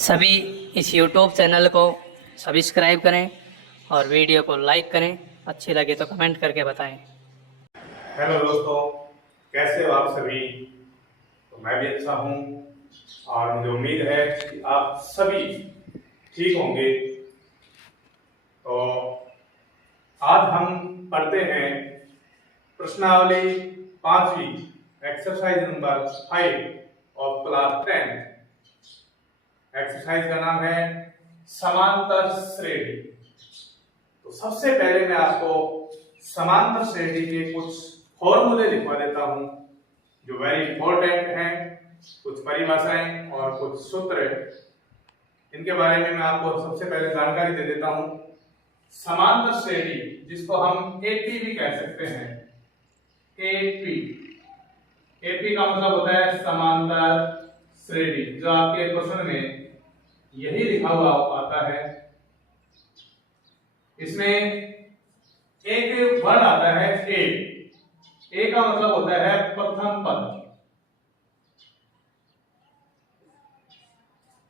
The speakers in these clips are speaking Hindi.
सभी इस YouTube चैनल को सब्सक्राइब करें और वीडियो को लाइक करें। अच्छी लगे तो कमेंट करके बताएं। हेलो दोस्तों, कैसे हो आप सभी। तो मैं भी अच्छा हूँ और मुझे उम्मीद है कि आप सभी ठीक होंगे। तो आज हम पढ़ते हैं प्रश्नावली 5वीं exercise number 5 of class 10। Exercise का नाम है समांतर श्रेणी। तो सबसे पहले मैं आपको समांतर श्रेणी के कुछ फॉर्मूले लिखवा देता हूं जो वेरी इंपॉर्टेंट हैं, कुछ परिभाषाएं और कुछ सूत्र। इनके बारे में मैं आपको सबसे पहले जानकारी दे देता हूं। समांतर श्रेणी, जिसको हम एपी भी कह सकते हैं, एपी एपी का मतलब होता है समांतर श्रेणी, जो आपके क्वेश्चन में यही लिखा हुआ आता है। इसमें एक वर्ड आता है ए का मतलब होता है प्रथम पद।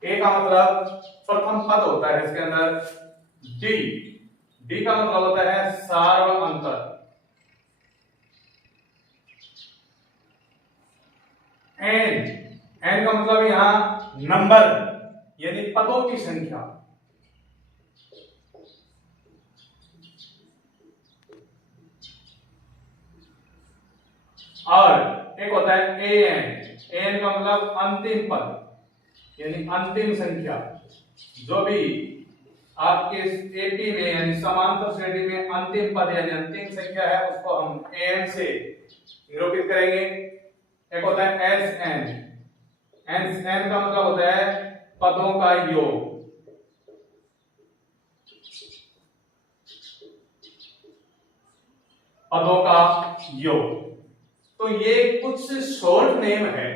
ए का मतलब प्रथम पद होता है। इसके अंदर डी का मतलब होता है सार्वअंतर। एन का मतलब यहां नंबर यानी पदों की संख्या। और एक होता है एन का मतलब अंतिम पद यानी अंतिम संख्या। जो भी आपके एपी में यानी समांतर श्रेणी में अंतिम पद यानी अंतिम संख्या है, उसको हम एन से निरूपित करेंगे। एक होता है एन का मतलब होता है पदों का योग। पदों का योग। तो ये कुछ शॉर्ट नेम है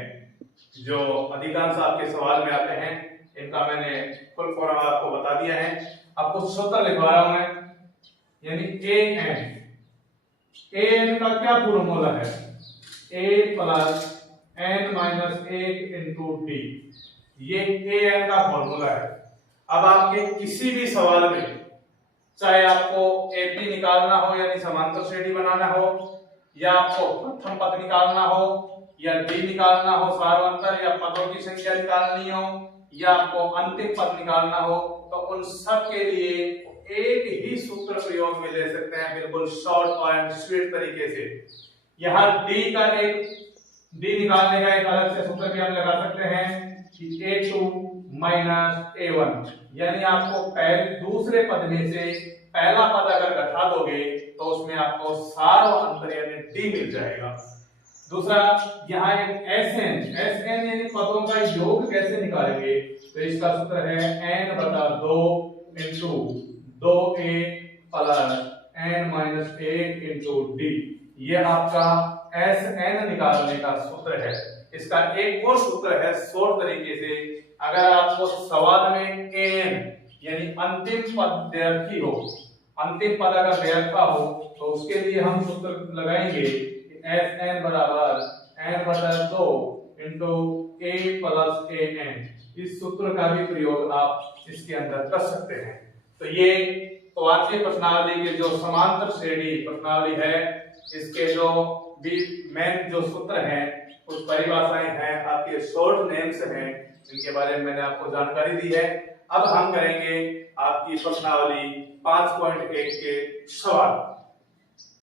जो अधिकांश आपके सवाल में आते हैं। इनका मैंने फुल फॉर्म आपको बता दिया है। अब कुछ सूत्र लिखवा रहा हूं मैं, यानी एन का क्या फॉर्मूला है? A plus N minus 1 into D. ये एन का फॉर्मूला है। अब आपके किसी भी सवाल में, चाहे आपको एपी निकालना हो यानी समांतर श्रेणी बनाना हो, या आपको प्रथम पद निकालना हो, या डी निकालना हो सार्वअंतर, या पदों की संख्या निकालनी हो, या आपको अंतिम पद निकालना हो, तो उन सब के लिए एक ही सूत्र प्रयोग में ले सकते हैं, बिल्कुल शॉर्ट एंड स्वीट तरीके से। यहां डी निकालने का एक अलग से सूत्र भी हम लगा सकते हैं कि a2 माइनस a1, यानी आपको पहले दूसरे पद में से पहला पद अगर घटा दोगे तो उसमें आपको सार्वअंतर यानी डी मिल जाएगा। दूसरा, यहाँ एक एसएन यानी पदों का योग कैसे निकालेंगे? तो इसका सूत्र है n बटा 2 into 2a plus n minus 1 into D. ये आपका एसएन निकालने का सूत्र है। इसका एक और सूत्र है शॉर्ट तरीके से। अगर आपको सवाल में एन यानी अंतिम पद दे रखी हो, अंतिम पद अगर दे रखा हो, तो उसके लिए हम सूत्र लगाएंगे कि एस एन बराबर एन बटा 2 into A plus A N. इस सूत्र का भी प्रयोग आप इसके अंदर कर सकते हैं। तो ये तो आज के प्रश्नावली के जो समांतर श्रेणी प्रश्नावली है, इसके जो भी मेन जो सूत्र हैं, कुछ परिभाषाएं हैं, आपके शॉर्ट नेम्स हैं, इनके बारे में मैंने आपको जानकारी दी है। अब हम करेंगे आपकी प्रश्नावली 5.1 के सवाल।